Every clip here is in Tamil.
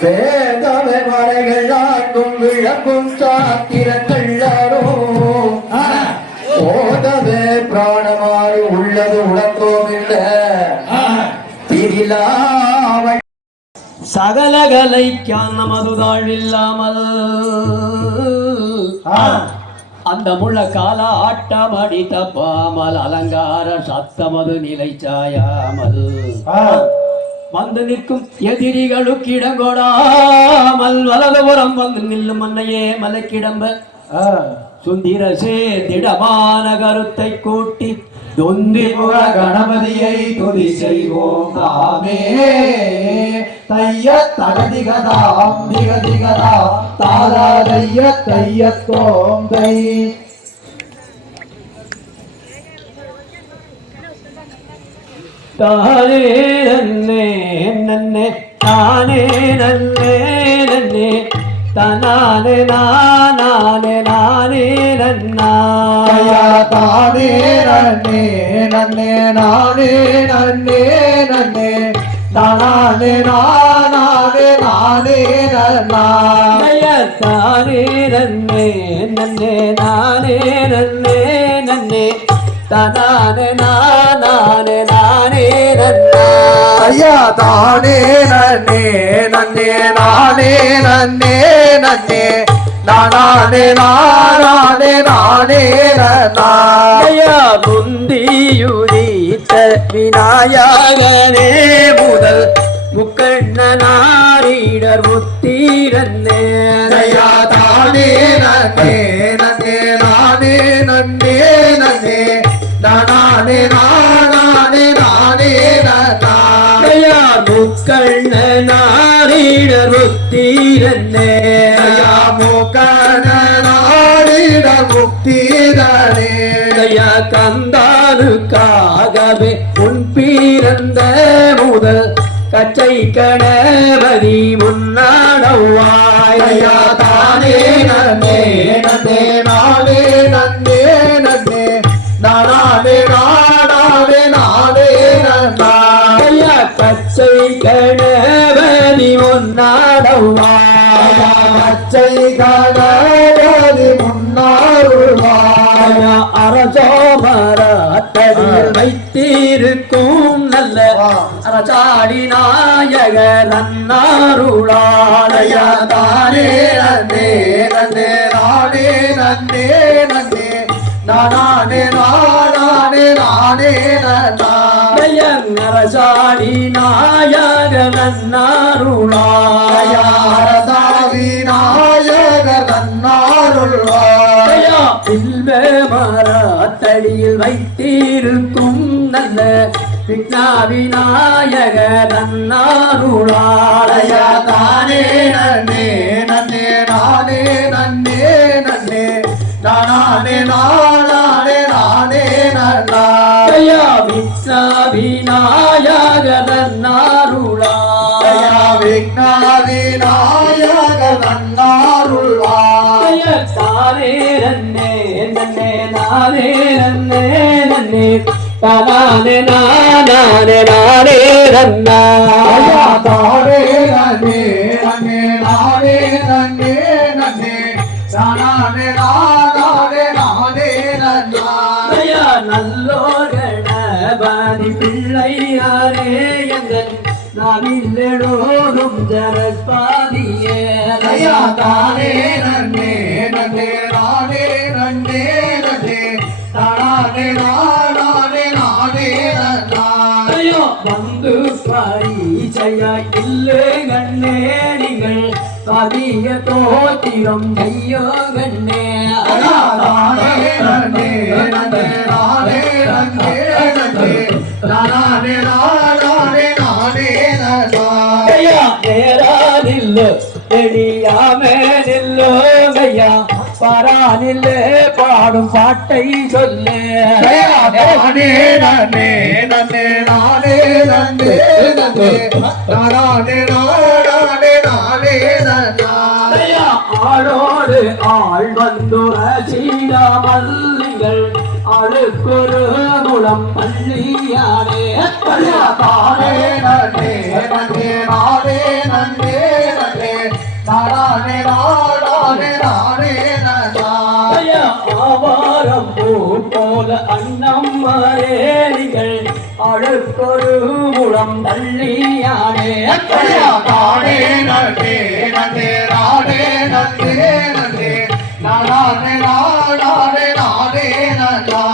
வேதமே மறைகள் ஆக்கும் விளக்கும் சாத்திரங்கள்ளாரோ ஓதவே பிராணமாய் உள்ளது உலகோம் இல்ல திரிலாவள் சகலகலைக்கான மதுதாள் இல்லாமல் அந்த முள்ள கால ஆட்டமடி தப்பாமல் அலங்கார சத்தமது நிலை சாயாமல் வந்து நிற்கும் எதிரிகளுக்கு இடங்கொடாமல் வலதுபுறம் வந்து நில்லும் மன்னையே மலைக்கிடம்ப சுந்திரசே திடமான கருத்தை கூட்டி தொந்திபுர கணபதியை துதி செய்வோம் தாமே தைய தகதிகதா அம்பிகதிகதா தாரா தைய தையத்தோம் தை தானே நன்னே நன்னே தானே நன்னே நன்னே தானே நானே நானே நன்னா தானே நன்னே நன்னே நானே நன்னே நன்னே தானே நானே நானே நன்னா தானே நன்னே நன்னே நானே நன்னே நன்னே தானே நானே நானே நன்னா ஐயா தானே நன்னே நன்னே நானே நன்னே நன்னே நானே நானே நானே நன்னா ஐயா முந்தியுதித்த விநாயகனே முதல் முக்கண்ணனாரிடர் முத்தீரன்னே ஐயா தானே நன்னே நன்னே நானே நன்னே நன்னே நானே நானே நானே நாயா முக்கண்ணனாரிடர் முத்தீரன்னே ஐயா முக்கண்ணனாரிடர் முத்தீரனே ஐயா கந்தானுக்காகவே உன் பிறந்த முதல் கச்சை கணபதி முன்னாடவாய் ஐயா தானே நன்னே நன்னே நானே நன்னே நன்னே நானே நானே நானே நன்னா கச்சை கணபதி முன்னாடவாய் கச்சை கணபதி முன்னாடுவாய் அரசோமரத்தடியில் வைத்திருக்கும் நல்ல அரசாடி நாயக நன்னாருளாலய தானே நன்னே நன்னே நானே நன்னே நன்னே நானே நானே நானே நரசாடி நாயக நன்னாருளாய அரசாடி நாயக நன்னாருளாய பில்வ மரத்தடியில் வைத்திருக்கும் நல்ல விநாயக நன்னாருளாய தானே நன்னே நன்னே நானே நன்னே நன்னே நானே நானே நானே நன்னாய விநாயக நன்னாருளாய விநாயக நன்னாருளாய தானே நன்னே நன்னே நானே நன்னே நன்னே தானே நானே நானே நன்னாய தானே நன்னே நன்னே நானே நன்னே நன்னே நானே நானே நானே நன்னாய நல்லோகணபதி பிள்ளையாரே எங்கள் நாவிலோடும் ஜரஸ்பாதியே தானே நன்னே நன்னே நானே நன்னே நன்னே தானே நானே நானே நன்னாயோ வந்து பரிச்சய இல்லை கண்ணே நீங்கள் அதிக தோத்திரம் செய்யோ கண்ணே தானே நன்னே நன்னே நானே நன்னே நன்னே நானே நானே நானே நன்னாயா நேராதில்லோ எடியாமே நில்லோ கையா பரானில்லே பாடும் பாட்டை சொல்லு நானே நன்னே நன்னே நானே நன்னே நன்னே நானே நானே நானே நன்னாயா ஆளோடு ஆள் வந்து சீடாமல்லிகள் அழுக்குரு மூலம் பள்ளியானே ஐயா தானே நன்னே நன்னே நானே நன்னே நன்னே நானே நானே நானே நன்னா ஆவாரம் பூ போல அண்ணம்மாரேரிகள் அழுக்கொரு முழம் தள்ளியானே ஐயா தானே நன்னே நன்னே நானே நன்னே நன்னே நானே நானே நானே நன்னா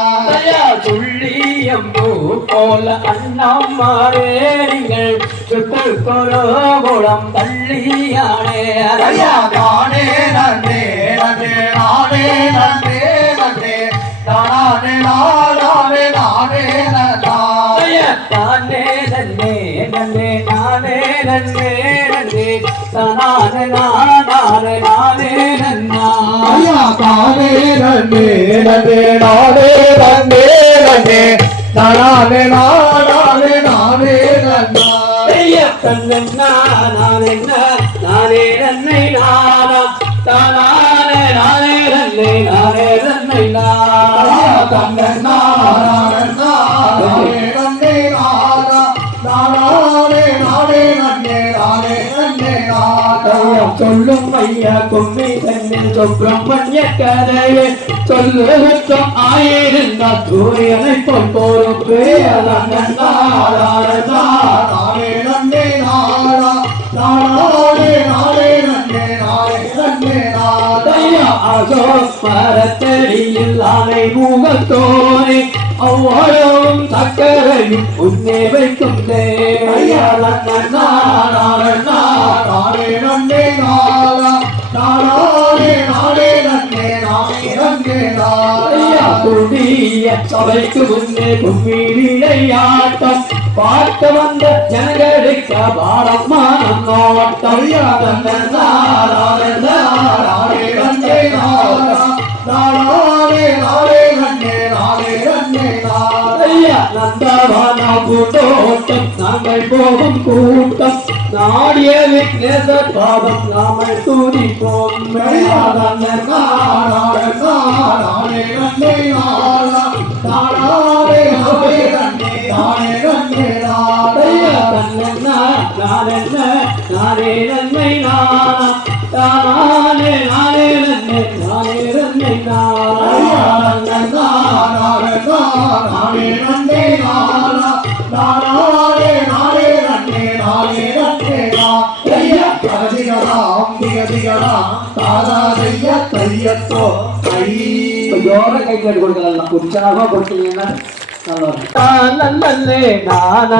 துள்ளியம்பூ போல அண்ணம்மாரேரிகள் சுற்றுக்கொரு முழம் தள்ளியானே ஐயா தானே நன்னே நன்னே நானே நன்னே நன்னே நானே நானே நானே நன்னா தானே நன்னே நன்னே நானே நன்னே நன்னே தானே நானே நானே நன்னா ஐயா தானே நன்னே நன்னே நானே நன்னே நன்னே நானே நானே நானே நன்னா தன்னா நானே நானே நன்னை நானா தானே நானே நன்னை நானே நன்னை நானா தன்னே நானே நன்னே நானா நானே நானே நன்னே நானே நன்னே நானா சொல்லும் ஐயா கும்மி தன்னில் சுப்பிரமணிய கதையை சொல்லுவக்கம் ஆயிருந்தால் சூரியனை போல் பொறுப்பு நானே நன்னே நானா நானே நானே நன்னே நானே நன்னே நானா மரத்தடியில் ஆனை முகத்தோனை அவ்வளவும் சக்கரையும் உன்னே வைக்கும் ஐயா நானே நன்னே நானா நானே நானே நன்னே நானே நன்னே நானா புதிய சபைக்கு முன்னே கும்மிழையாட்டம் பார்க்க வந்த ஜனங்களுக்கு பாரம்மானம் நோட்டம் ஐயா நானே நன்னே நானா நானே நன்னே நானே நன்னே நானா நந்தவான பூந்தோட்டம் நாங்கள் போகும் கூட்டம் நாடிய விக்னேச பாதம் நாமல் துதிப்போம் ஐயா நானே நன்னே நானா நானே நன்னே நானே நன்னே நானா நானே நன்மை நானா தானே நானே நன்மை நானே நன்மை ஐயா நானா நானே நன்னே நானா நானே நன்னே நானே நன்னே நானா ஐயா அதிகலாம் திகதிகலாம் தாதா செய்ய தையத்தோ ஜோர கை கேட்டு கொடுக்கலாம் உற்சாகமா கொடுத்தீங்கன்னா நன்னே நானே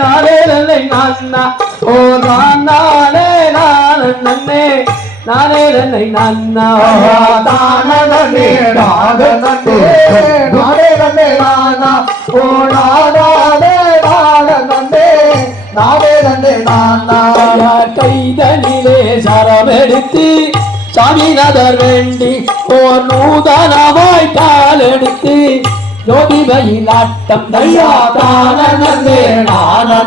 நானே நன்னை நானா ஓ நானே நன்னே நானே நன்னை நானா நானே நன்னே நானே நன்னே நானா ஓ நானே நன்னே நன்னே நானா கைதனிலே சரமெடுத்து சாமிநாதர் வேண்டி ஓர் நூதனமாய் பாலெடுத்து ஜோதிபையில் ஆட்டம் ஐயா தானே நன்னே நானே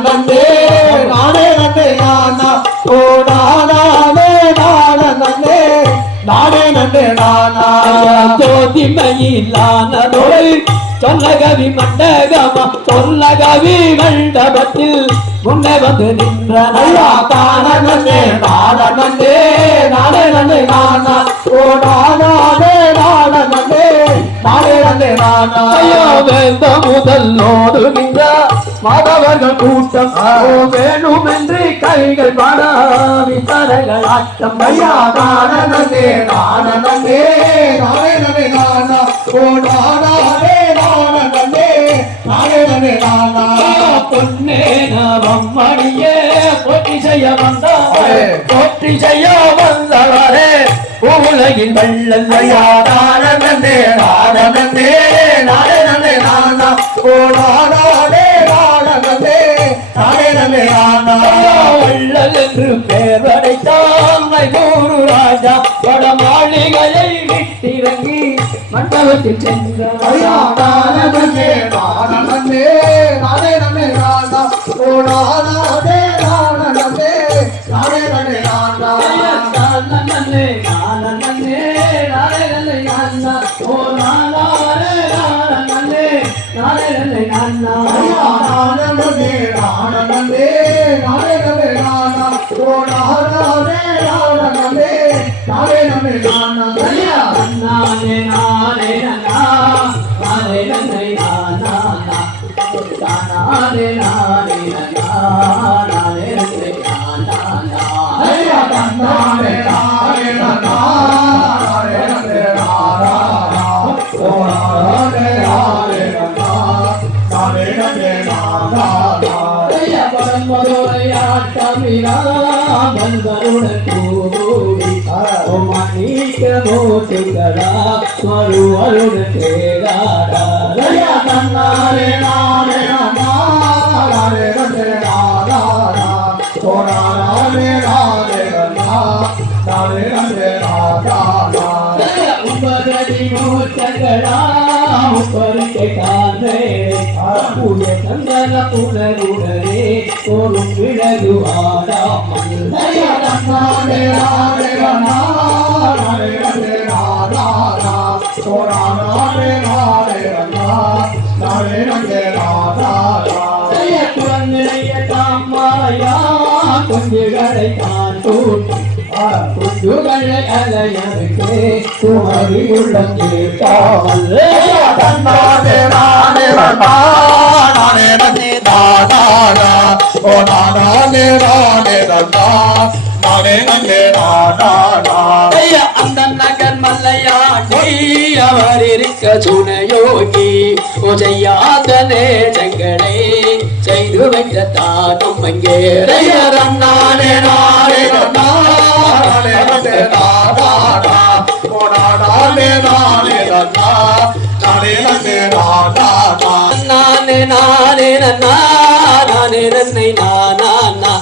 நன்னே நானா ஓ நானே நன்னே நன்னே நானா ஜோதிமையிலானதோடு சொல்லகவி மண்டகமா சொல்லகவி மண்டபத்தில் முன்னே வந்து நின்ற ஐயா தானே நன்னே நானே நன்னே நானா ஓ நானே நன்னே நன்னே நானா ஐயோ வேந்த முதல்லோடுகின்ற மாதவர்கள் கூட்டம் வேணும் என்று கைகள் பாடாவி தரங்கள் ஆட்டம் ஐயா தானே நன்னே நானே நானா ஓ நானே நன்னே நானா பொன்னே நவம் மணியே போற்றி செய்ய வந்தாரே போற்றி செய்ய வந்தவரே உலகில் வள்ளல் ஐயா தானே நன்னே நானா ஓ நானே நன்னே நானா வள்ளல் என்று பெயர் படைத்தான் கூறு ராஜா பட மாளிகையை விட்டிறங்கி மண்டபத்தில் சென்ற ஐயா தானே நன்னே நானே நானா ஓ நானே நன்னே நானா நன்னே நானே நானே ஓ நானே நானே நன்னே நானா நானே நானே நானே நானா ஓ நானே நானே நானே நானே நானா நானே நானே நானா நானே நன்னே நானா நானே நானே நானா நானே நன்னே நானா ஐயா நானே நானே நானா நானே நானே நானா ஓ நானே நானே நானா நானே நானே நானா புனருடனே ஒரு விழகு ஆடாமல் குழந்தைய தாமாயா குஞ்சுகளை தான் கூட்டி குஞ்சுகளை அலையறுக்கே குமரி உள்ளம் கேட்டாமல் அந்த நகர் மல்லையாண்டி அவர் இருக்க சுனையோகி செய்யாத நேரங்களே செய்து வைத்த தானும் அங்கே நானே நானே நானே நானே நானே நன்னை நானா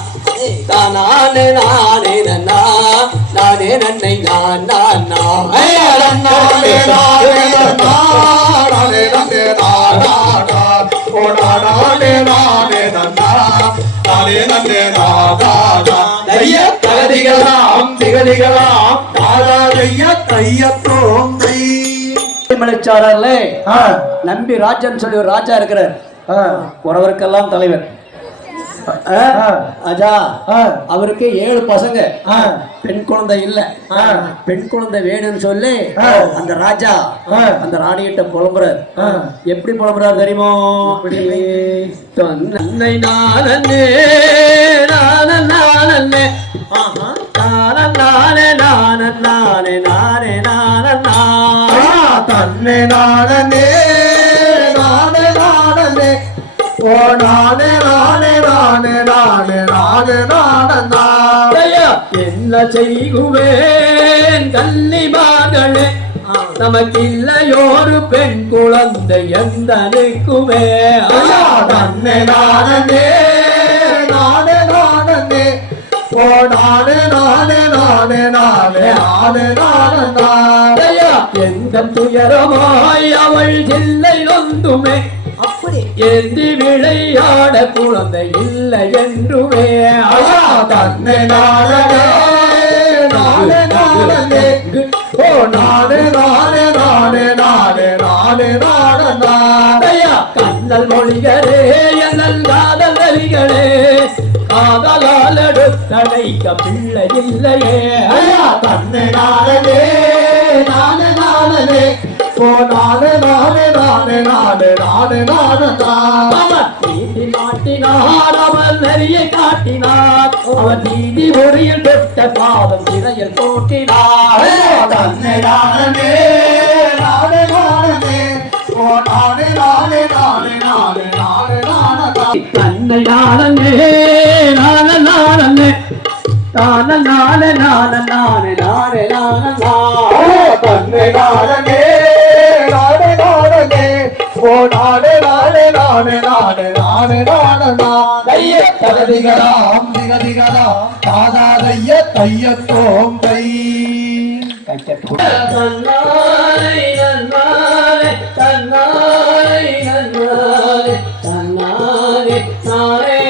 தானே நானே நன்னா நானே நன்னை நானா மலைச்சாரல்ல நம்பி ராஜன் சொல்லி ஒரு ராஜா இருக்கிறார் உறவருக்கெல்லாம் தலைவர் அஜா அவருக்கு 7 பசங்க பெண் குழந்தை இல்ல பெண் குழந்தை வேணும்னு சொல்லி அந்த ராஜா அந்த ராணிகிட்ட புலம்புறார் எப்படி புலம்புறார் தெரியுமோ தன்னை நானே நானே நானே நானே நானே நானே நானே நானே தன்னை நானே நானே நானே ஓ நானே நானே நானே நானே நானே நானே என்ன செய்குவேன் கன்னிமார்களே நமக்கில்லையோரு பெண் குழந்தை எந்தனுக்குமே தன்னை நானே நானே நானே ஓ நானே நானே நானே நானே நானே நானே எந்த துயரமாய் அவள் இல்லை நொந்துமே அப்படி ஏந்தி விளையாட குழந்தை இல்லை என்றுமே தன்னை நானே நானே நானே ஓ நானே நானே நானே நானே நானே நானே கண்ணல் மொழிகளே எங்கள் காதல் வரிகளே காதலால் எடுத்தடைக்க பிள்ளை இல்லையே தன்னை நானே நானே நானே ஓ நானே நானே நானே நானே நானே நானே நீதி நாட்டினார் அவர் நெறியை காட்டினார் அவர் நீதி முறையில் பெற்ற பாதம் சிறையில் போட்டினார் தன்னை நானே நானே நானே ஓ நானே நானே நானே நானே நானே நானே தன்னை நானே நானே நானே நானே நானே நானே நானே நானே நானே தன்னை நானே நானே நானே ஓ நானே நானே நானே நானே நானே நானே தகதிகளாம் திகதிகளாம் தாதாதைய தையத்தோம் தை தன்னாய் நன்னாரே தன்னாய் நன்னாரே தன்னாரே நாரே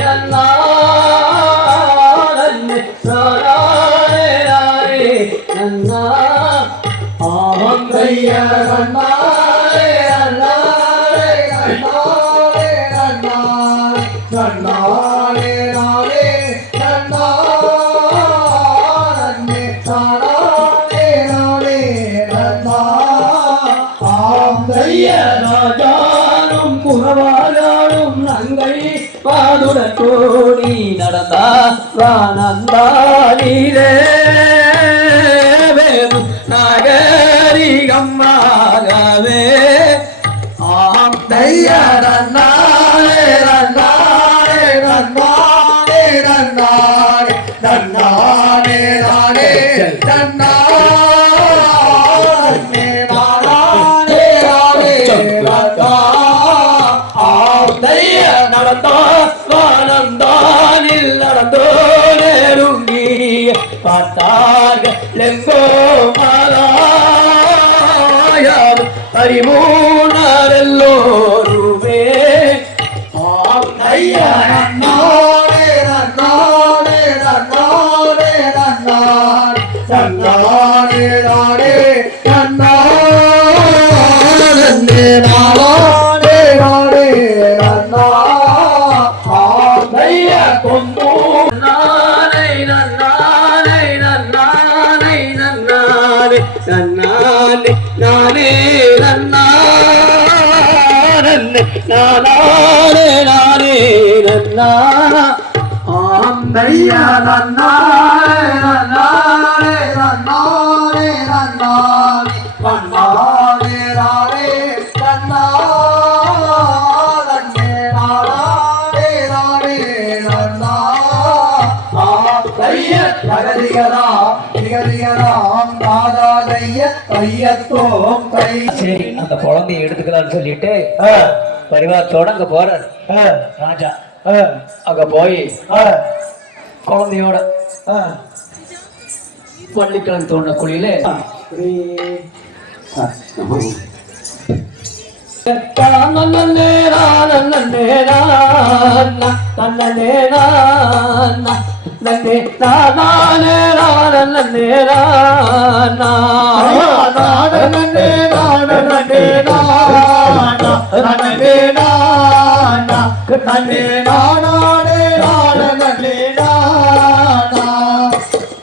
நன்னாரே நாரே நாரே நன்னா ஆஹம் தைய நன்னாரே நன்னாரே ராஜானும் புகவாலும் நங்கை பாதுடன் கோடி நடந்தா வானந்தானிலே நாகரிகம்மாகவே ஆம் நன்னாரே நன்னாரே நன்னாரே நன்னாரே நன்னாரே நானே நன்னாரே நானே நானே நன்னா தைய நடந்தா வானந்தானில் நடந்தோ நெருங்கி பார்த்தார்கள் எங்கோ மாறாயம் அறிமூணரெல்லோருமே ஆம் தைய நன்னாரே நன்னாரே நன்னாரே நன்னாரே நன்னாரே நானே நன்னாரே நானே நானே நன்னா தைய கொம்பு நானை நன்னானை நன்னானை நன்னானே நன்னானே நானே நன்னானே நானே நானே நன்னா ஆம் தைய நன்னாரே நன்னாரே நன்னாரே நன்னாரே நன்னாரே நானே நன்னாரே நானே நானே நன்னா தைய பகதிகராம் நிகதிகராம் நாதா தைய தையத்தோம் தை. சரி அந்த குழந்தைய எடுத்துக்கலாம்னு சொல்லிட்டு பரிவாரத்தோட அங்க போறாரு ராஜா. அங்க போய் குழந்தையோட பள்ளிக்கிழமை தோன்ற குழியில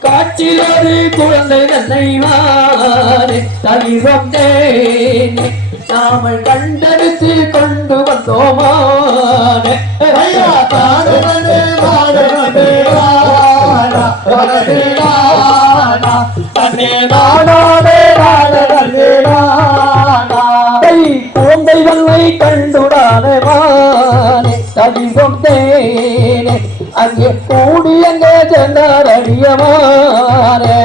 காட்சியது குழந்தை நன்னைவானே தவிரம் தேனே நாமல் கண்டெடுத்து கொண்டு வந்தோமானே குழந்தைகளை கண்டுடானே தவிரம் தேனே அங்கே கூடி அங்கே சென்றார் அடியமானே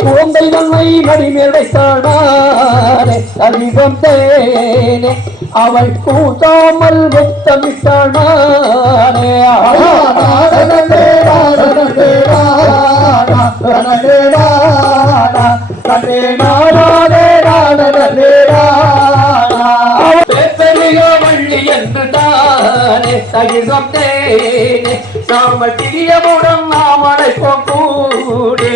குழந்தைகளை மடிமேடைத்தாழ்வானே அதிகம் தேனே அவள் கூட்டாமல் முத்தமிட்டாழ்வானே வள்ளி என்று தானே தகிதம் தேனே நாம திரியமுடன் நாம் அழைப்போம் கூடே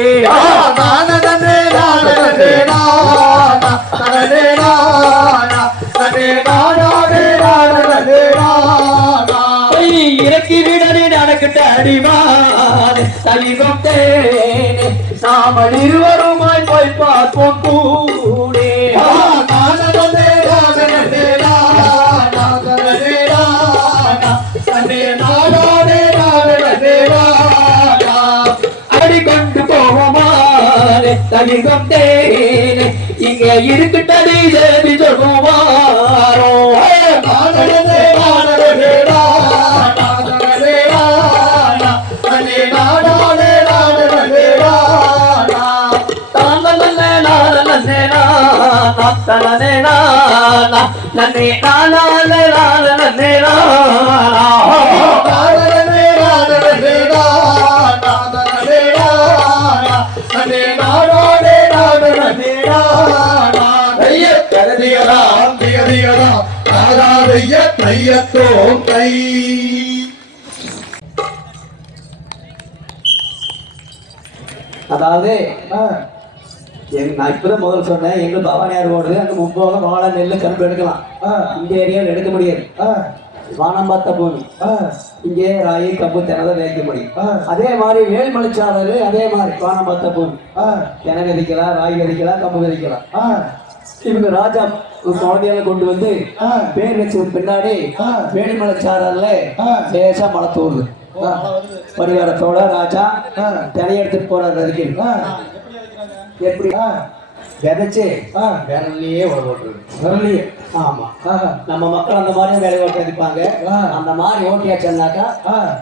இறக்கி விடனே நடக்கிட்ட அடிவானே தகிதம் தேனே நாம இருவருமாய் போய் பார்ப்போம் கூடே அடி கொண்டு போவோமானே தகிதம் தேனே இங்கே இருக்குட்டடி தேவி சொல்லுவாரோ தையத்தோம் தை. அதாவது நான் இப்பதான் முதல் சொன்னேன் எங்க பவானியார் ஓடுது அங்க முப்போகம் வாழை நெல்லு கரும்பு எடுக்கலாம் இந்த ஏரியாவில் எடுக்க முடியாது வானம் பார்த்த பூமி. இங்கே ராயி கம்பு தினதை வைக்க முடியும். அதே மாதிரி வேல்மலைச்சாரல் அதே மாதிரி வானம் பார்த்த பூமி. தினை விதைக்கலாம், ராய் விதைக்கலாம், கம்பு விதைக்கலாம். இவங்க ராஜா குழந்தைகளை கொண்டு வந்து பேர் வச்சது பின்னாடி வேலுமலைச்சாரல்ல லேசா மழை தோறுது. பரிவாரத்தோட ராஜா தினை எடுத்துட்டு போறாரு. அதுக்கு எப்படி விதைச்சு விரல்லையே விரல்லையே. ஆமா, நம்ம மக்கள் அந்த மாதிரி வேலை ஓட்டி அடிப்பாங்க. அந்த மாதிரி ஓட்டியாச்சுன்னாக்கா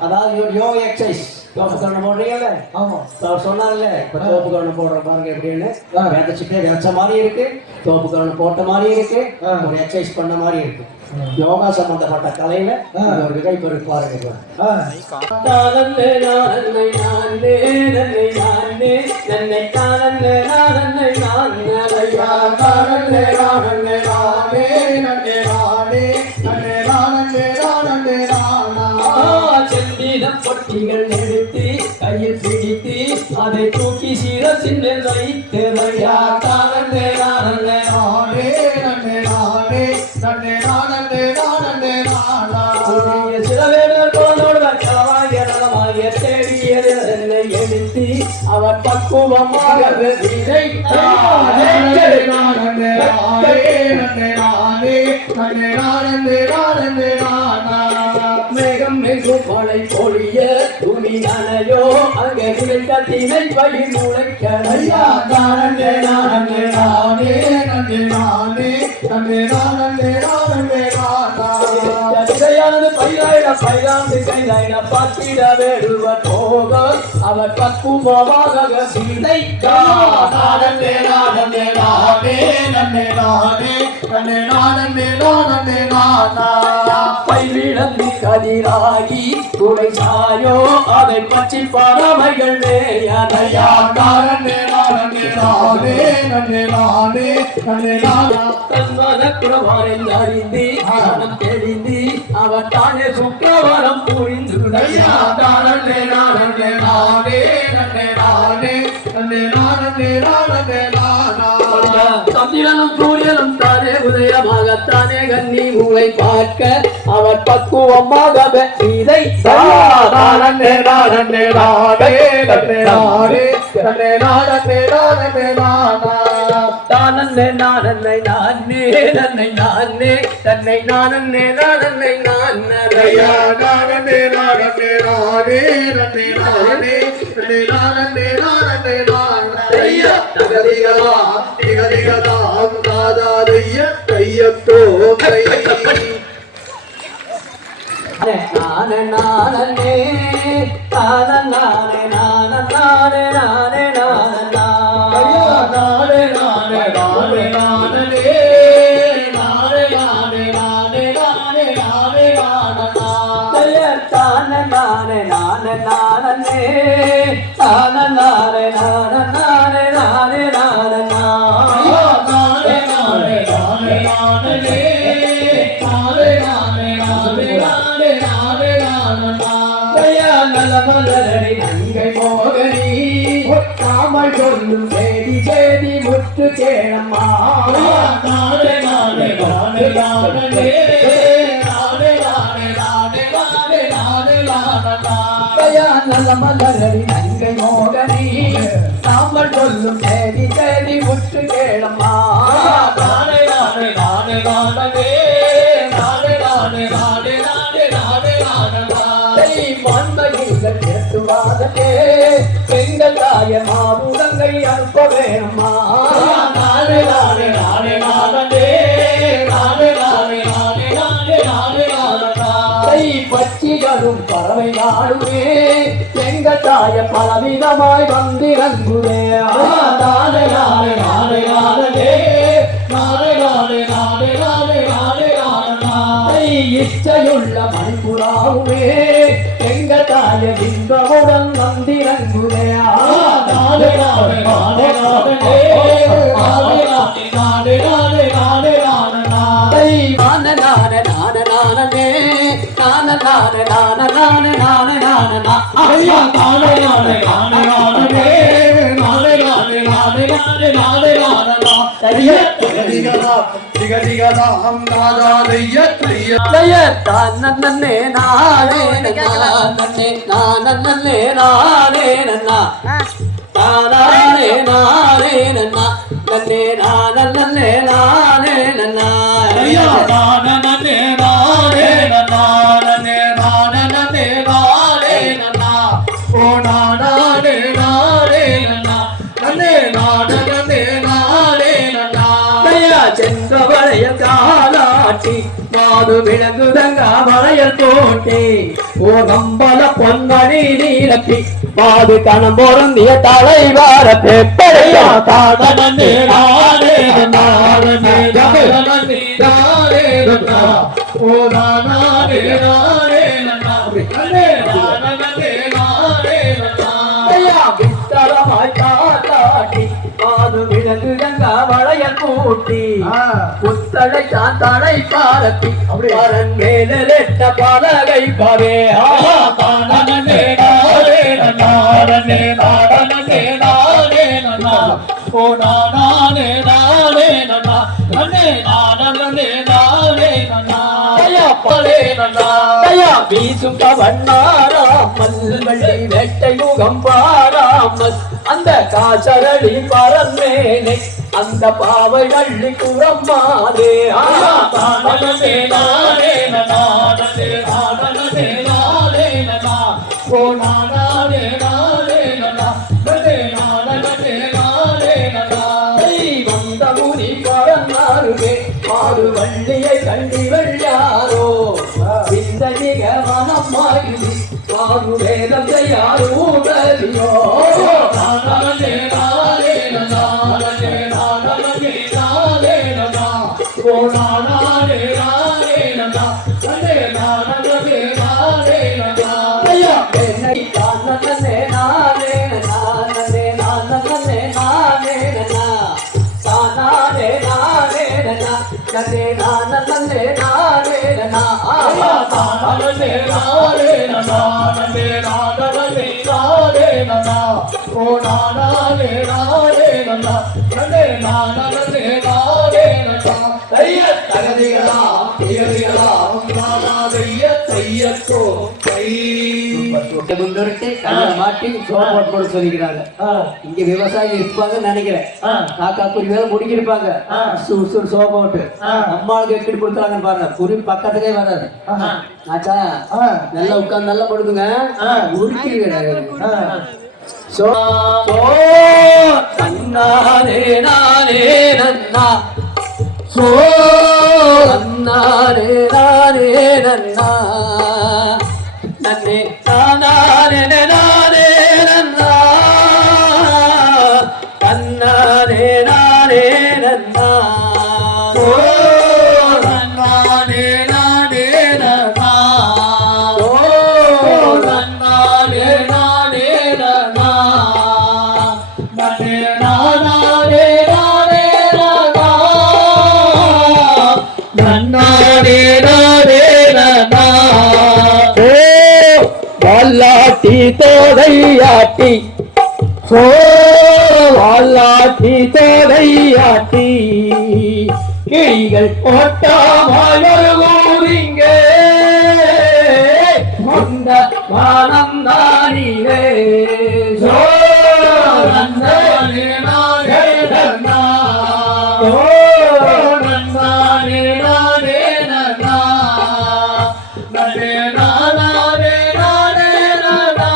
அதாவது யோகா எக்ஸசைஸ் தோப்பு கரணம் போடுறீங்கல்ல. ஆமா, அவர் சொன்னார்ல இப்ப தோப்பு கரணம் போடுற பாருங்க எப்படின்னு. விதைச்சுட்டு விதைச்ச மாதிரி இருக்கு, தோப்பு கரணம் போட்ட மாதிரி இருக்கு, ஒரு எக்ஸசைஸ் பண்ண மாதிரி இருக்கு. யோகா சம்பந்தப்பட்ட கலையில ஒரு விகைப்பெரு பாருங்க. பொட்டிகள் எடுத்து கையில் பிடித்து அதை தூக்கி சீரத்தின் வைத்து சில வேடர் போனோடு களவாகிய தேடியது என்னை எடுத்து அவர் பக்குவமாக மேகம் மெங்கும் மழை பொழிய துணி நனையோ அங்கே விளைந்த தினை பயிர் முளைக்கலையா. பைராண்டு கைலாயின பத்திட வேடுவ போக அவர் பக்குவமாக சீதை பைவிழந்து கதிராகி துளை சாயோ அதை பற்றி பறவைகள் அறிந்து தெரிந்து அவர் தானே சுக்கவரம் புரிந்து சந்திரனும் சூரியனும் தானே உதயமாகத்தானே கண்ணி மூளை பார்க்க அவர் பக்குவமாக இதை தானே நானே நானே நன்னை நானே தன்னை நானே நானே கையத்தோ நானே நானே நானே நானே நானே நங்கை மோகனி காமல் சொல்லும் சேதி சேதி முற்று கேளம்மா. மலரடி நங்கை மோகனி காமல் சொல்லும் சேதி சேதி முற்று கேளம்மா. எங்கள் தாய மாவுடங்கை அனுப்ப வேணுமா. பட்சிகளும் பறவை நாடுமே எங்கள் தாய பலவிதமாய் வந்திறங்குவே. இச்சையுள்ள மணிப்புறாவுமே எங்கள் தாய இன்பமுடன் வந்திறங்குவே. திகதிகதாம் நாதாதைய தைய நன்னே நானே நன்னே நானே நானே நன்னா நானே நானே நன்னா நன்னே நானே நானே நன்னா ஐயா நானே நானே நானே நானே நானே நன்னா ஓ நானே நானே நன்னா நன்னே நானே நானே நன்னா ஐயா சென்றவளைய காலாட்டி மாது விளங்குதங்க வளையல் போட்டே ஓ கம்பல பொன்மணி நீலப்பி மாது கணம் பொருந்திய தலைவார பெப்படையா தானே நானே நானே நானே நானே நன்னா ஓ நானே நானே நன்னா நன்னே நானே நானே நன்னா ஐயா வித்தரமாய் காலாட்டி மாது விளங்குதங்க வளையல் போட்டி புத்தடை தாத்தடை பாரத்தி பரன் மேலிட்ட பலகை பவே தானே நானே நானே நானே நானே நன்னா ஓ நானே நானே நன்னா நன்னே நானே நானே நன்னா ஐயா பலே நன்னா ஐயா வீசும் கவண்ணாராமல் வெள்ளி வெட்டை முகம் பாராமல் அந்த காசரடி பரந்தேனே அந்த பாவை வள்ளி குரம்மாதே தானே நானே நானே நானே நானே நன்னா ஓ நானே நானே நன்னா நன்னே நானே நானே நன்னா வந்த முனி பரந்தாருமே ஆறு வள்ளியை கண்டி வெள்ளாரோ இந்த மிக மனம் மாறி ஆறு வேதம் யாரு உடலியோ நானே நானே நானே நானே நானே நன்னா ஓ நானே நானே நன்னா நன்னே நானே நானே நன்னா ஐயா என்னை தானே நானே நானே நானே நானே நன்னா தானே நானே நன்னா நன்னே நானே நானே நன்னா தானே நானே நானே நானே நானே நன்னா ஓ நானே நானே நன்னா நன்னே நானே நானே நன்னா தைய தகதிகளாம் திகதிகளாம் நானாதைய தையத்தோ தை முன்னிறுத்தி கல்லை மாட்டி சோப்போட் போட சொல்லிக்கிறாங்க இங்க விவசாயி இருப்பாங்க நினைக்கிறேன் காக்கா குருவி வேலை முடிக்கிருப்பாங்க சுடு சோப்போட்டு நம்மளுக்கு எப்படி கொடுத்துறாங்கன்னு பாருங்க குருவி பக்கத்துக்கே வராது ஆச்சா நல்லா உட்கார்ந்து நல்லா படுத்துங்க உருக்கி நானே நானே நன்னா சோ நானே நானே நன்னா நன்னே நானே நானே நன்னா நன்னானே நானே நன்னா ஓ நானே நானே நன்னா ஓ நானே நானே நன்னா நன்னே நானே நானே நன்னா நன்னானே நானே நன்னா வாலாட்டி தோதையாட்டி சோ வாலாட்டி தோதையாட்டி கிளிகள் போட்டாமல் வருவீங்க அந்த வானம் தானிலே சோ நன்னானே நானே நன்னா ஓ நன்னானே நானே நன்னா நன்னே நானே நானே நன்னா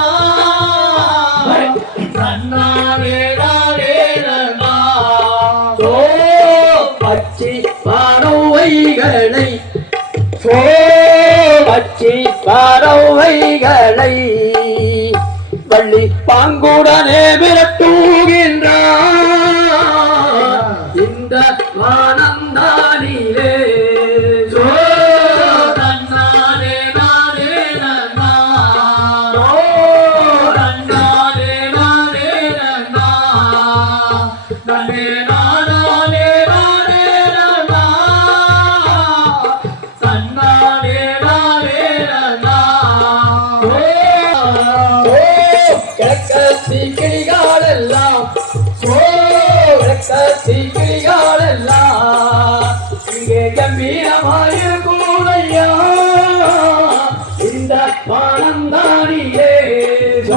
நன்னானே நானே நன்னா சோ பச்சி பறவைகளை சோ பச்சி பறவைகளை வள்ளி பாங்குடனே விரட்டுகின்றார் இந்த வானந்தானிலே சோ நன்னானே நானே நன்னா சோ நன்னானே நானே நன்னா நன்னே நானே நானே நன்னா நன்னானே நானே நன்னா கிழக்கத்தி கிளிகளெல்லாம் கிழக்கத்தி கிளிகளெல்லாம் நானியே ஓ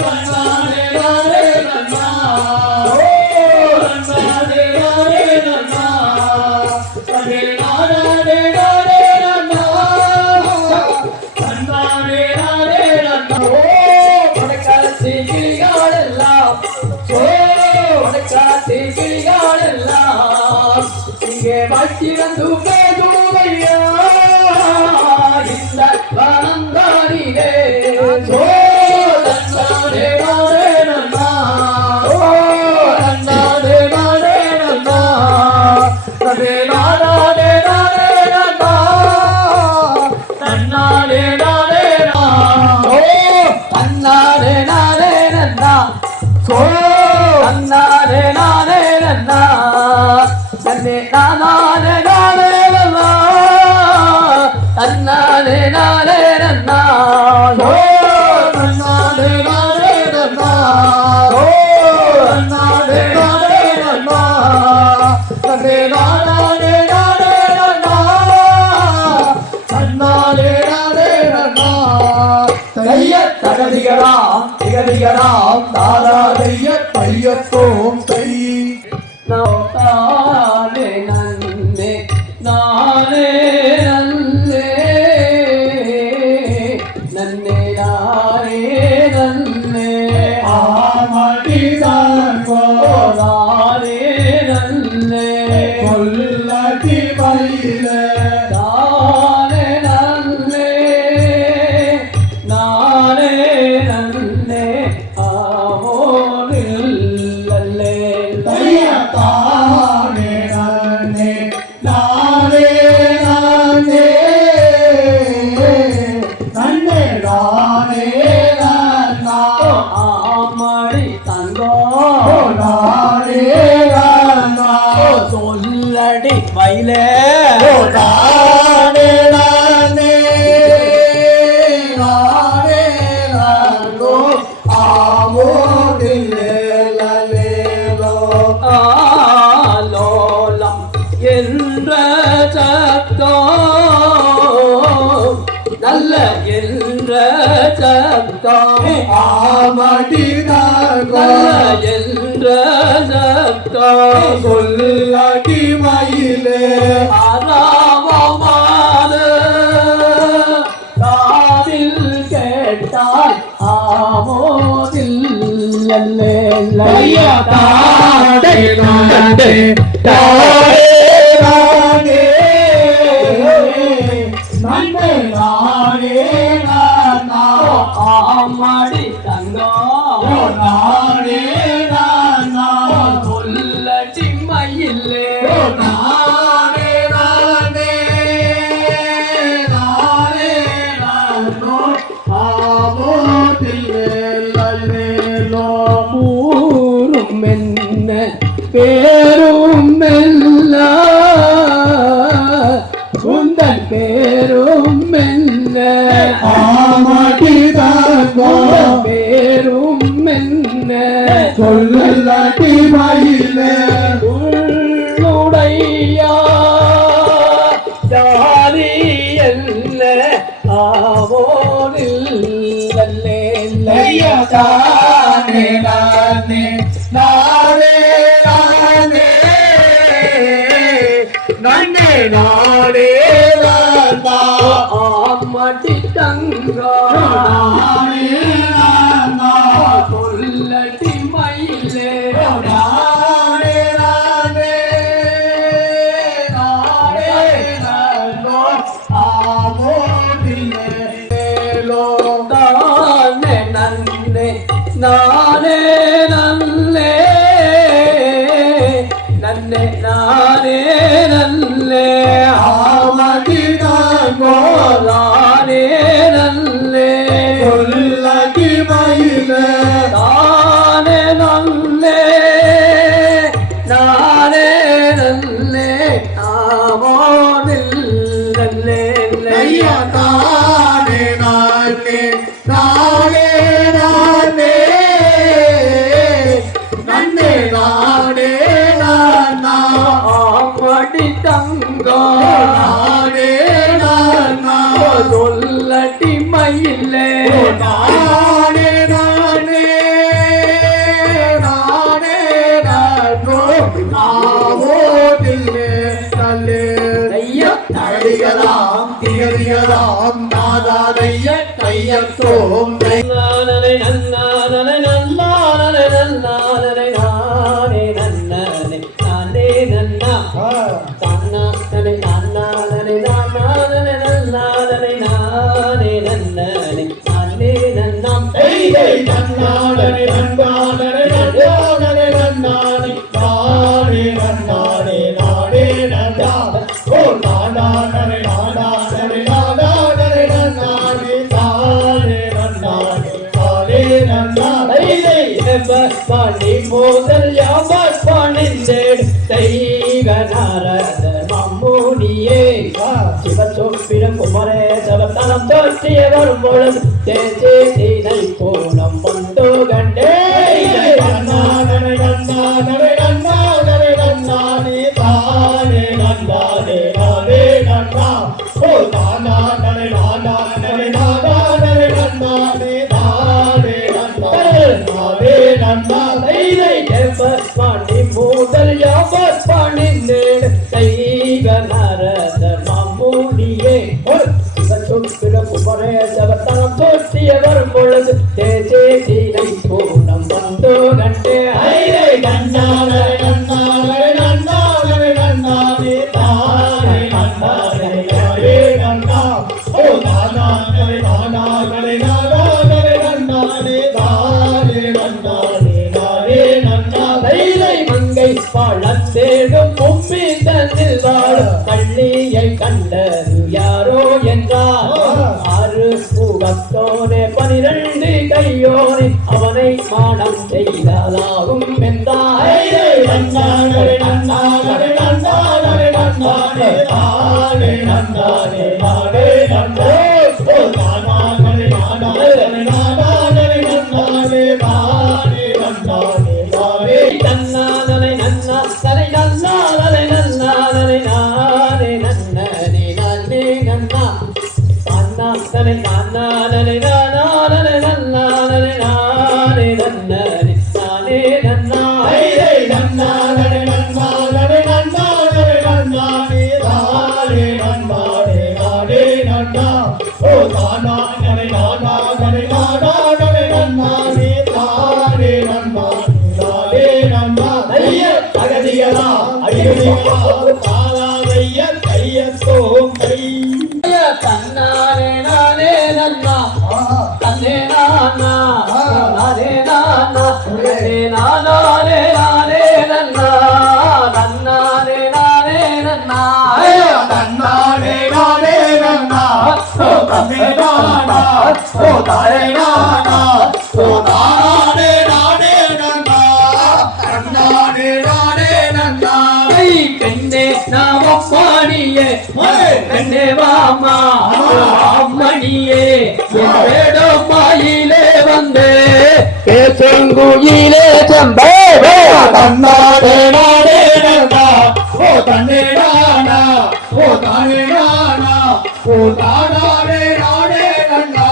நன்னாரே நானே நன்னா ஓ நன்னாரே நானே நன்னா நன்னே நானே நானே நன்னா நன்னாரே நானே நன்னா ஓ படக்காசி கிளிகளெல்லாம் ஓ படக்காசி கிளிகளெல்லாம் இங்கே வச்சிருந்து பேதுவையா இந்த வனந்தாரிலே ஓ நன்னாரே நானே நன்னா ஓ நன்னாரே நானே நன்னா நன்னே நானே நானே நன்னா நன்னாரே நானே நன்னா ஓ நன்னாரே நானே நன்னா ஓ நன்னாரே நானே நன்னா நன்னே நானே நானே நன்னா நன்னாரே நானே நன்னா ஓ நன்னாரே நானே நன்னா ஓ நன்னாரே நானே நன்னா நன்னே நானே நானே நன்னா நன்னாரே நானே நன்னா தைய தகதிகளாம் திகதிகளாம் தாரா தைய தையத்தோம் தை நானே நன்னே நானே நன்னே நன்னே நானே நன்னே ஆமடிதான் நானே நன்னே கொல்லடி மயில நானே நன்னே நானே நன்னே ஆமோனில் அல்லே தையா தானே நன்னே நானே நானே நன்னே நானே நன்னா ஆமடி தங்கோ நானே நன்னா சொல்லடி மயிலே நானே நானே நானே நன்னோ ஆமோதில்லேலோ ஆலோலம் என்ற சத்தம் நல்ல என்ற சத்தம் ஆமடிதான் நல்ல என்ற சத்தம் சொல்லடி மயிலே ஆராவமான காதில் கேட்டால் ஆமோதில் அல்லே லையா தாடே நாடே தாடே நாடே நன்னே நாடே நானா ஆமடி தங்கம் நாடே நானா சொல்லடி மயிலே நாடே நானே நானே நானோ ஆமோதில்லேலோ ஊரும் என்ன பேரும் மெல்ல உந்தன் பேரும் மெல்ல ஆமடிதான் பேரும் மெல்ல சொல்லடி மயிலே உள்ளுடையா ஜாதி அல்ல ஆவோனில் அல்லே லையா தானே நானே நானே நானே நன்னே நானே நன்னா ஆமடி தங்கா நானே நன்னா சொல்லடி மயிலே நானே நானே நானே நன்னோ ஆமோதில்லேலோ தானே நன்னே நானே நன்னே நன்னே நானே நன்னே ஆமடிதான் நானே நன்னே சொல்லடி மயிலே நானே நன்னே நானே நன்னே ஆமோனில் நல்லே லையா தானே நானே நானே நானே கையத்தோம் நன்னானே நன்னானே நன்னானே நன்னானே நானே நன்னானே நானே நன்னா தன்னானே நன்னானே நானே நன்னானே நானே நன்னானே நானே நன்னாம் நன்னானே நன்னானே நன்னானே நன்னானே நானே நன்னானே நானே நன்னா ஓ நானே நானே நானே நன்னானே நானே நன்னானே நானே நன்னா பாணி மோதல் யாபார் பாணிந்தேடு தைகனாரத மம்முனியே சிவசோப்பிடம் குமரே சவத்தனம் தோற்றிய வரும்பொழுது தேசே தீனை போனம் வந்தோ கண்டே நன்னானே நன்னானே நன்னானே நன்னானே தானே நன்னானே நானே நன்னா ஓ நானே நானே நானே நன்னானே தானே நன்னானே நானே நன்னா பாணி மோதல் யாபார் பாணிந்தேடு தைகனாரத மம்முனியே சிவசோப்பிடம் குமரே சவத்தனம் தோற்றிய வரும்பொழுது தேசே தீனை போனம் வந்தோ கண்டே நன்னானே நன்னானே நன்னானே நன்னானே தானே நன்னானே நானே நன்னா ஓ நானே நானே நன்னானே தானே நன்னானே நானே நன்னா மங்கை பழம் தேடும் மும்மி தன்னில் வாழும் பள்ளியை கண்டது யாரோ என்றார் ஆறு முகத்தோனே 12 கையோனே அவனை மானம் செய்தாலாகும் என்றார் நன்னானே நன்னானே நன்னானே நன்னானே தானே நன்னானே நானே நன்னா ஓ நானே நானே நன்னானே தானே நன்னானே நானே நன்னானே நன்னானே நன்னானே நன்னானே நானே நன்னனே நானே நன்னா நன்னானே நன்னானே நானே நன்னானே நானே நன்னனே நானே நன்னா நன்னானே நன்னானே நன்னானே நன்னானே தானே நன்னானே நானே நன்னா ஓ நானே நானே நன்னானே தானே நன்னானே நானே நன்னா அகதிகளா அடிகளா தாராதைய கையத்தோம் கை தன்னானே நானே நன்னா தன்னே நானா நானே நானா நானே நானே நானே நன்னா நன்னானே நானே நன்னா நன்னானே நானே நன்னா ஓ தன்னே நானா ஓ தானே நானா ஓ நானே நானே நன்னா நன்னானே நானே நன்னா பெண்ணே நாம பாடியே பெண்ணே வாமா அம்மணியே ஏடோ மாயிலே வந்தே பேசுங்குயிலே செம்பே தன்னானே நானே நன்னா ஓ தன்னே நானா ஓ தானே நானா ஓ தானே நானே நன்னா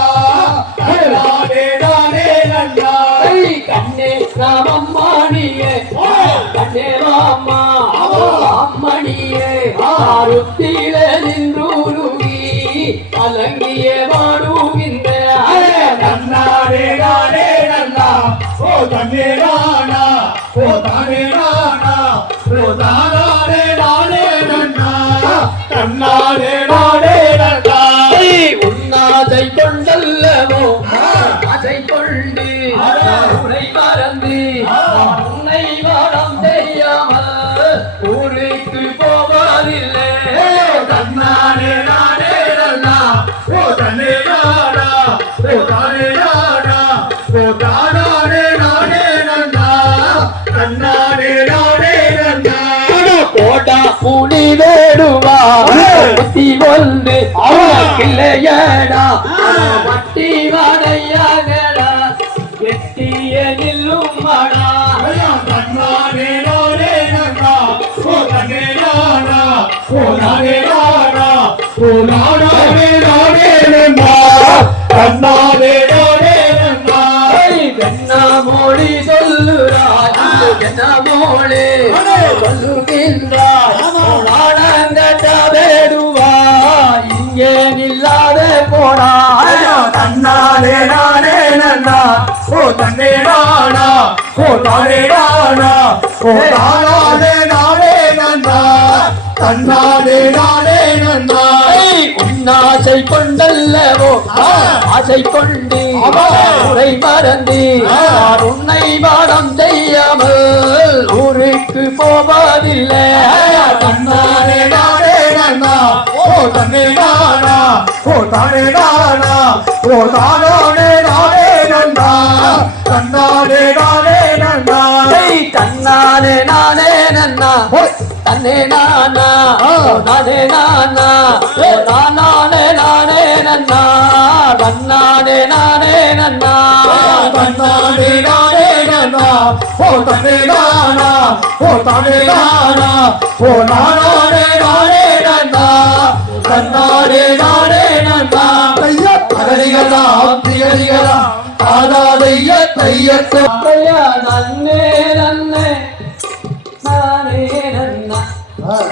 நானே நானே நன்னா கண்ணே ராமம்மாணியே கண்ணே வாமா அம்மணியே ஆருத்திலே நின்றுருகி அலங்கியே வாடுகின்ற நன்னானே நானே நன்னா ஓ தன்னே நானா ஓ தானே நானா ஓ தானே நானே நன்னா தன்னானே நானே நன்னா உன்னாதை கொண்டல்லவோ அதை கொண்டு உன்னை மறந்து உன்னை வாரம் செய்யாமல் ஊருக்கு போவதில்லை தன்னானே நானே நன்னா ஓ தன்னே நானா ஓ தானே நானா ஓ தானே நானே நன்னா தன்னானே நானே நன்னா கோட்டா புலி வேடுவா புத்தி ஒன்று அவக்கில்லையடா மட்டி வாடையாகடா எட்டிய நில்லும் மாடா தன்னானே நானே நன்னா ஓ தன்னே நானா ஓ தானே நானா ஓ நானே நானே நன்னா தன்னானே நானே நன்னா என்ன மொழி சொல்லுறாய் என்ன மொழி சொல்லுகின்றாய் வேடுவா இங்கே நில்லாத போடா தன்னாலே நானே நன்னா ஓ தன்னே நானா ஓ தானே நானா ஓ தானாலே நானே நன்னா தன்னாலே நானே நன்னா உன்னாசை கொண்டல்லவோ ஆசை கொண்டு உரை மறந்து நான் உன்னை பாடம் செய்யாமல் ஊருக்கு போவதில்லை தன்னாலே நானே நன்னா ஓ தன்னே நானா ஓ தானே நானா ஓ தானானே நானே நன்னா தன்னாலே நானே நன்னா தன்னானே நானே நன்னா தன்னே நானா நானே நானா நானே நானே நன்னா தன்னானே நானே நன்னா தன்னாலே நானே நன்னா ஓ தன்னே நானா ஓ தானே நானா ஓ நானானே நானே நன்னா தன்னாலே நானே நன்னா தையா அகதிகளாம் திகதிகளாம் ஆதாதைய தையத்தை நன்னே நன்னே நானே நன்னா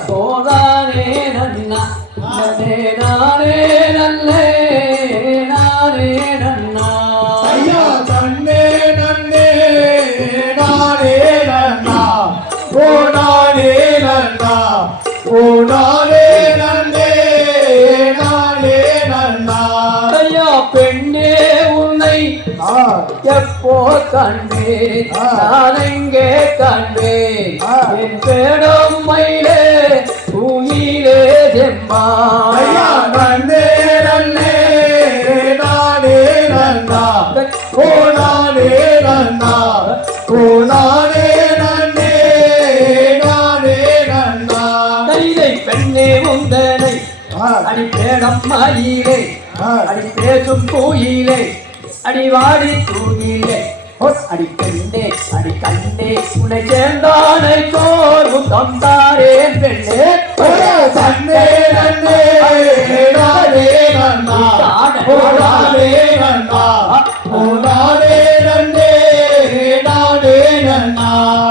போதானே நன்னா நன்னே நானே நன்னே நானே நன்னா ஐயா தன்னே நன்னே நானே நன்னா ஓ நானே நன்னா ஓ நானே நன்னே நானே நன்னா ஐயா பெண்ணே உன்னை எப்போ கண்டேன் நான் எங்கே கண்டேன் என் பேடம் மயிலே பூமியிலே செம்மா ஐயா நன்னே நன்னே நானே நன்னா ஓ நானே நன்னா ஓ நானே நன்னே நானே நன்னா கைதை பெண்ணே உந்தனை அடி பேடம் மயிலே அடி பேசும் கோயிலே அடி வாடி தூங்கிலே அடி பெண்ணே அடி கண்ணே உன்னை சேர்ந்தானை கோர்வும் தந்தாரேன் பெண்ணே தன்னே நன்னே நானே நன்னா ஓ நானே நன்னா ஓ நானே நன்னே நானே நன்னா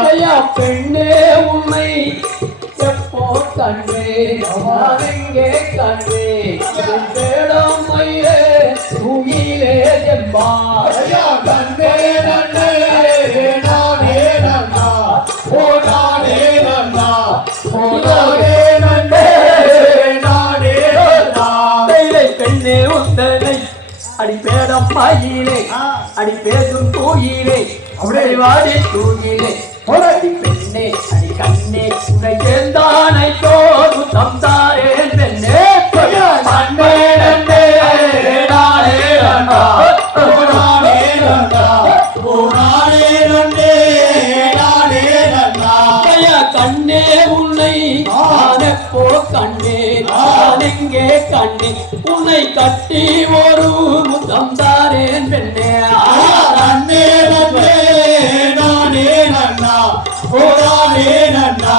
ஐயா பெண்ணே உண்மை எப்போ கண்டேன் நான் எங்கே கண்டேன் என் பேடம் மயிலே பூமியிலே செம்பா ஐயா தன்னே நன்னே நானே நன்னா ஓ நானே நன்னா ஓ நானே நன்னே நானே நன்னா பெண்ணே உந்தனை அடி பேடம் மயிலே அடி பேசும் கோயிலே அப்படி வாடி தூங்கிலே அடி பெண்ணே அடி கண்ணே உன்னை சேர்ந்தானை தோறு தந்தாரேன் பெண்ணே தன்னே நன்னே நானே நன்னா ஓ நானே நன்னா ஓ நானே நன்னே நானே நன்னா ஐயா கண்ணே உன்னை நான் எப்போ கண்டேன் நான் எங்கே கண்டேன் உன்னை கட்டி ஒரு முத்தம் தாரேன் பெண்ணே நன்னே நன்னே நானே நன்னா ஓ நானே நன்னா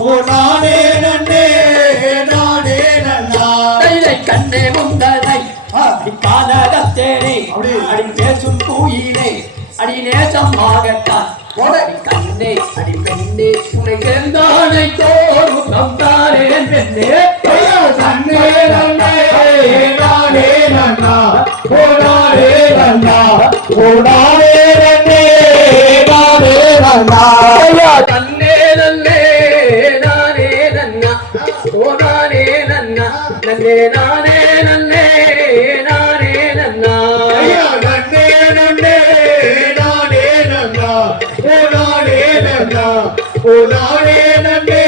ஓ நானே நன்னே நானே நன்னா கைதை கண்ணே உந்தனை அடி காதகத்தேனே அடி பேசும் கூயிலே அடி நேசமாகத்தான் அடி கண்ணே அடி பெண்ணே உன்னை சேர்ந்தானை தோறு தந்தாரேன் பெண்ணே தன்னே நன்னே நானே நன்னா ஓ நானே நன்னா ஓ நானே நன்னே நானே நன்னா கண்ணே நன்னே நானே நன்னா ஓ நானே நன்னா நன்னே நானே நன்னே நானே நன்னா நன்னே நன்னே நானே நன்னா ஓ நானே நன்னா ஓ நானே நன்னே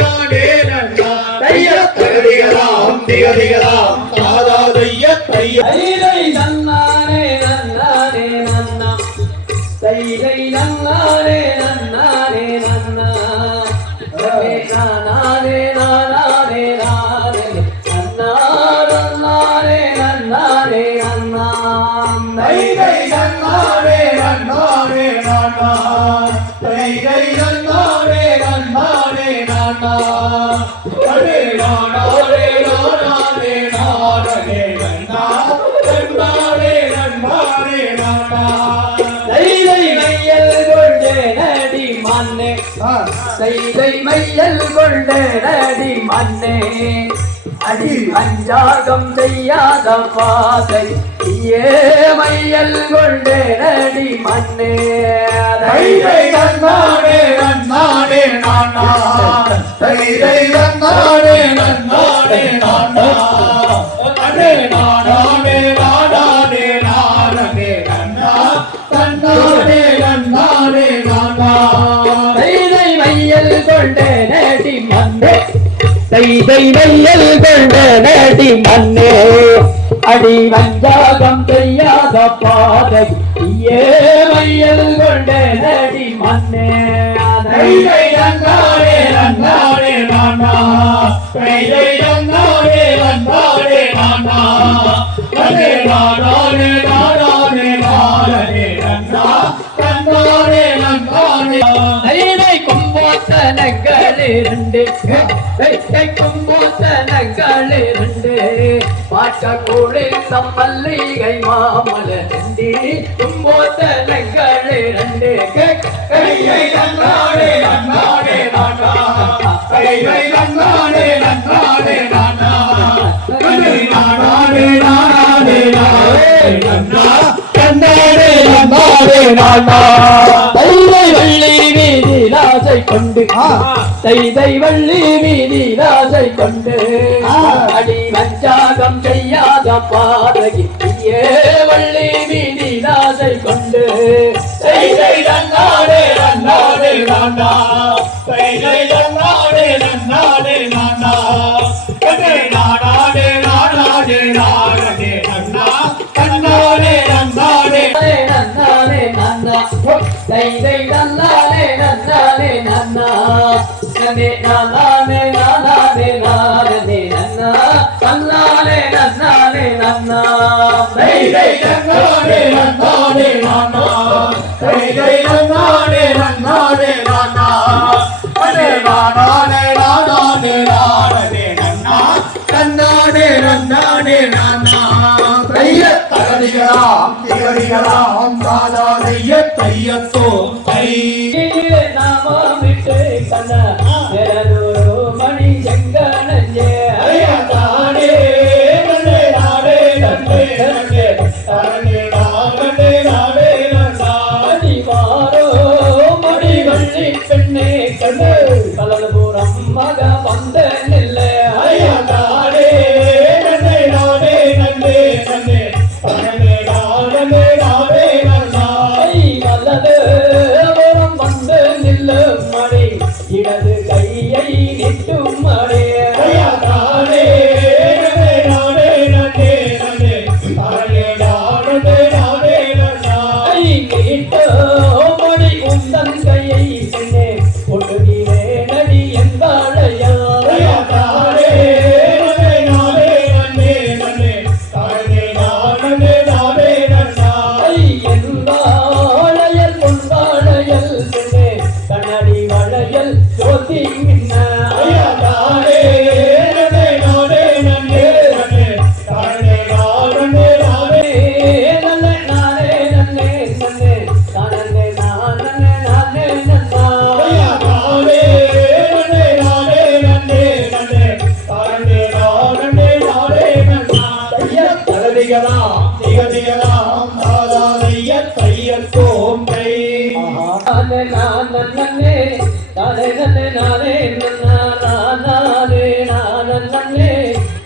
நானே நன்னா தகதிகளாம் திகதிகளாம் தாதாதைய தைய தைதை நன்னானே நன்னானே நன்னா தைதை நன்னானே நன்னானே நன்னா நானே நானே நானே நன்னா நன்னானே நன்னானே நன்னா தைதை நன்னானே நன்னானே நானா தைதை நன்னானே நன்னானே நானா அடே நானானே நானானே நானே நன்னா நன்னானே நன்னானே நானா தைதை நையல் கொண்டே நடி மண்ணே செய்தை மையல் கொண்ட நடி மண்ணே அடி அஞ்சாகம் செய்யாத பாதை ஏ மையல் கொண்ட நடி மண்ணே தைதை நன்னாடே நன்னாடே நானா தைதை நன்னாடே நன்னாடே நானா அடே நானாடே நானாடே நானே நன்னா தன்னாடே நன்னாடே நானா தைதை மையல் கொண்ட நடி மண்ணே தைதை மையல் கொண்ட நடி மண்ணே அடி வஞ்சாகம் செய்யாத பாதை ஏ மையல் கொண்ட நடி மண்ணே தைதை நன்னாடே நன்னாடே நானா தைதை நன்னாடே நன்னாடே நானா அடே நானாடே நானாடே நானே நன்னா தன்னாடே நன்னாடே தைதை கும்போத்தனங்கள் இரண்டு தைதை கும்போத்தனங்கள் இரண்டு பாட்ட குளிர்ந்த மல்லிகை மாமலர்ந்தி கும்போத்தனங்கள் இரண்டு தைதை நன்னாடே நன்னாடே நானா தைதை நன்னாடே நன்னாடே நானா அடே நானாடே நானாடே நானே நன்னா தன்னாடே நன்னாடே நானா தைதை வள்ளி வீதி ராசை கொண்டு தைதை வள்ளி வீதி ராசை கொண்டு அடி வஞ்சாகம் செய்யாத பாதகி ஏ வள்ளி வீதி ராசை கொண்டு தைதை நன்னாடே நன்னாடே நானா தைதை நன்னாடே நன்னாடே நானா அடே நானாடே நானாடே நானே நன்னா தன்னாடே நன்னாடே நன்னானே நன்னா தைதை நன்னானே நன்னானே நன்னா நன்னே நானே நானே நானே நன்னா நன்னானே நன்னானே நன்னா தைதை நன்னாடே நன்னாடே நானா தைதை நன்னாடே நன்னாடே நானா அடே நானாடே நானாடே நானே நன்னா தன்னாடே நன்னாடே நானா தைய தகதிகளாம் திகதிகளாம் தாதா தைய தையத்தோ தை நாமிட்டு கண்ண நிறநூறு மணி செங்கனஞ்சே நாடே நன்னே நாடே நன்னே நன்னே தரனே நாடே நாடே நன்னா அடிவாரோ மடி வள்ளி பெண்ணே கண்ணு கலலபுரம் மக வந்த நெல்ல நாடே நன்னே நாடே நன்னே நன்னே தரனே நாடே நாடே நன்னா வல்லது புறம் வந்து நில்லு மணி இடது கையை நிட்டும் மணி நாடே நன்னே நாடே நன்னே நன்னே தரனே நாடே நாடே நன்னா நீட்டோ மணி உந்தன் கையை பெண்ணே ஒட்டுகிறே நடி என்பாளையா நாடே நன்னே நாடே நன்னே நன்னே தரனே நாடே நாடே நன்னா என்பாளையல் பொன்பாளையல் பெண்ணே கண்ணடி வளையல் ஜோதி மின்ன நாடே நன்னே நாடே நன்னே நன்னே தரனே நாடே நாடே நன்னே நானே நன்னே நன்னே தானே நானே நானே நன்னா நாடே நன்னே நாடே நன்னே நன்னே தரனே நாடே நாடே நன்னா தகதிகளாம் திகதிகளாம் தாதா தைய தையத்தோம் தை நானே நானே நன்னே நானே நன்னே நானே நன்னா நானே நானே நன்னே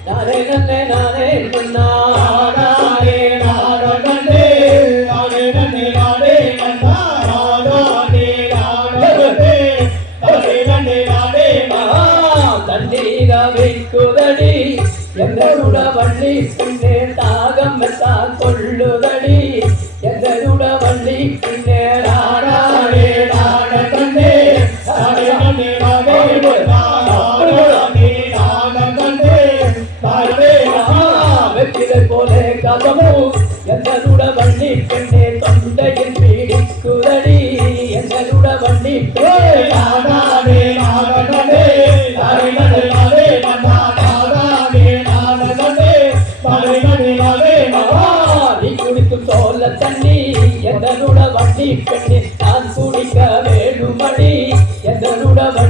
நானே நன்னே நானே நன்னா நாடே நாடே நன்னே நாடே நன்னே நாடே நன்னா நாடே நாடே நாடே நன்னே நாடே தண்ணீர வைக்குதடி எங்களுட வள்ளி பின்னே தாகம் தான் கொள்ளுதடி எங்களுட வள்ளி பின்னே நாடே நாடே நன்னே நாடே நன்னே நாடே நாடே நாடே நாடே வெற்றிலை போல கதமோ எங்களுட வள்ளி பெண்ணே தொண்டையில் பீடிக்குதடி எங்களுட வள்ளி பெண்ணே நாடே நாடே நாடே நாடே நாடே நன்னா நாடே நாடே நாடே நாடே நீ குடிக்கும் சோழ தண்ணி எங்களுட வண்டி பெண்ணே நான் குடிக்க வேணுமடி எங்களுட வண்டி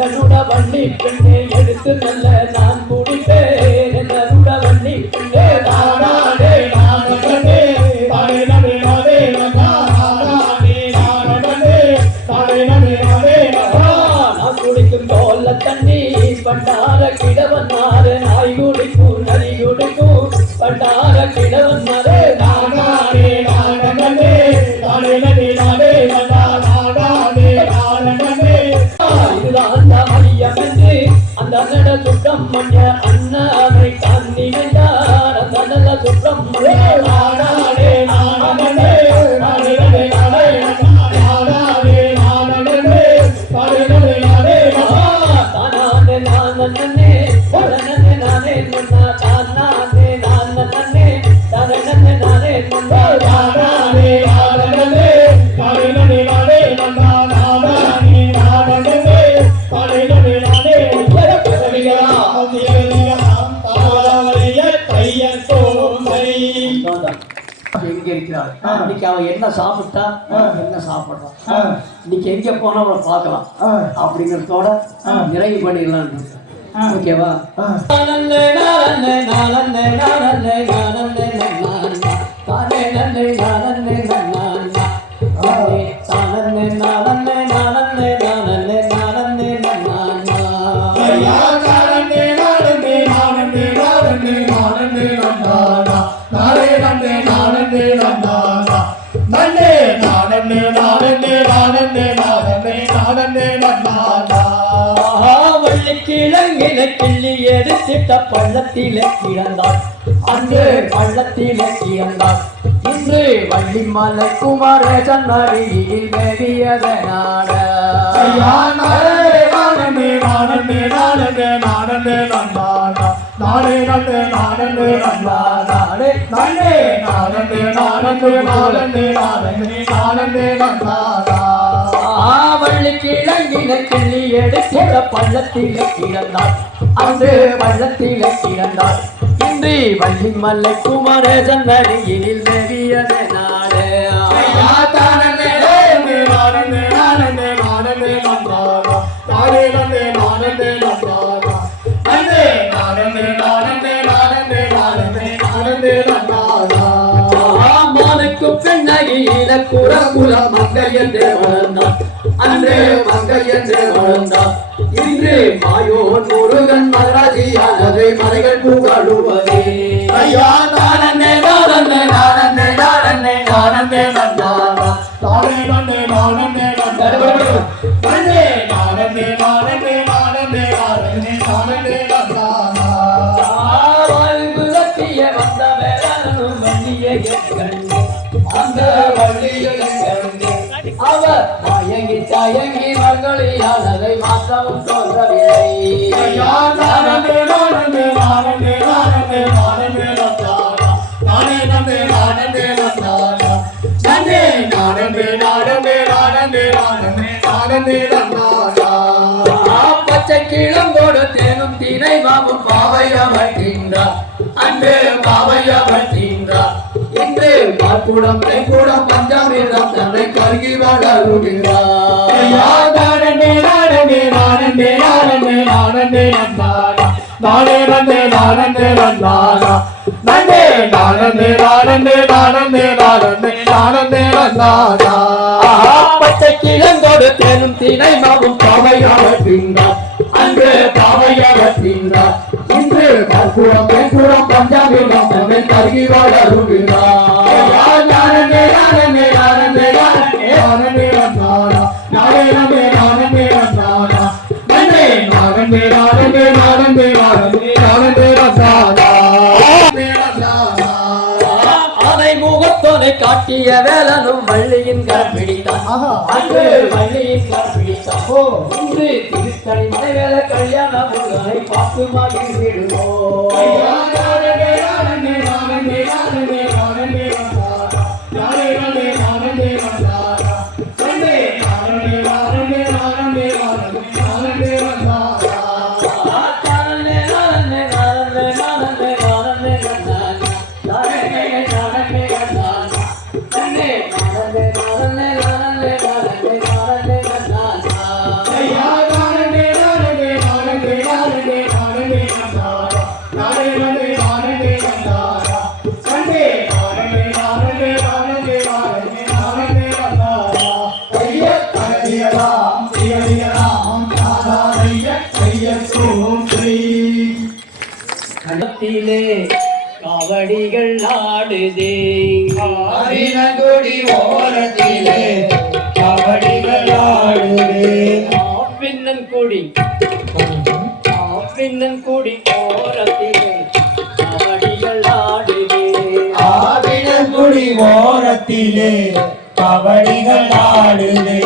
எதனுட வள்ளி பெண்ணே எடுத்து நல்ல நான் குடிப்பேன் எதனுட வள்ளி பெண்ணே நானே நானே தானே நமே நானே நான் குடிக்கும் தோல்ல தண்ணி பண்டார கிடவன்னாரு நாய் குடிக்கும் நரி குடிக்கும் பண்டார கிடவன்னாரு நானே நானே தானே நமே நானே இதுதான் அந்த மையம் என்று அந்த நட சுப்பிரமணிய அண்ணனை தாண்டி வைத்தார் அந்த நல்ல சுப்பிரமணிய நானே நானே எங்க இருக்கிறார் இன்னைக்கு அவன் என்ன சாப்பிட்டா என்ன சாப்பிடுறான் இன்னைக்கு எங்க போனா அவனை பார்க்கலாம் அப்படிங்கிறதோட நிறைவு பண்ணிடலாம் ஓகேவா வள்ளிக்கிழங்கில கிள்ளி எடுத்திட்ட பள்ளத்திலே கிடந்தார் அன்று பள்ளத்திலே கிடந்தார் இன்று வள்ளிமலை குமாரேசன் அடியில் மேவியதனாட வள்ளிக்கிழங்கின கிள்ளி எடுத்திட பள்ளத்திலே கிடந்தார் அன்று பள்ளத்திலே கிடந்தார் இன்று வள்ளிமலை குமாரேசன் அடியில் மேவியதனாட பெண்ணகியில குரகுல மங்கை என்று வளர்ந்தார் அன்று மங்கை என்று வளர்ந்தார் இன்று மாயோன் முருகன் மகராஜியானதை மலைகள் புகழுவதே நானே நானே நானே நானே நானே வந்த வேளாணும் வண்டியை அந்த வள்ளியில் அவர் தயங்கி தயங்கி மகளியானதை மாற்றவும் தோன்றவில்லை பச்சை கிழங்கோடு தேனும் தினை மாவும் பாவையவற்றின்றார் அன்று பாவையவற்றின்றார் இன்று காக்கூடம் கைக்கூடம் பஞ்சாமிரம் தன்னை கருகி வளருகிறார் பச்சை கிழங்கோடு தேனும் தினை மாவும் பாவையவற்றின்றார் அன்று பாவையவற்றின்றார் இன்று காக்கூடம் கைக்கூடம் பஞ்சாமிரம் தன்னை கருகி வளருகிறார் அதை முகத்தோனை காட்டிய வேலனும் வள்ளியின் கரப்பிடித்தான் அன்று வள்ளியின் கரப்பிடித்தான் இன்று திருத்தணி மலைவேல கல்யாண முருகனை பார்த்து மகிழ்ந்திடுவோம் கண்டத்திலே காவடிகள் ஆடுதே ஆதினங்குடி ஓரத்திலே கபடிகள் ஆடுதே பின்னன் கொடி ஓரத்திலே காவடிகள் ஆடுதே ஆதினங்குடி ஓரத்திலே கபடிகள் ஆடுதே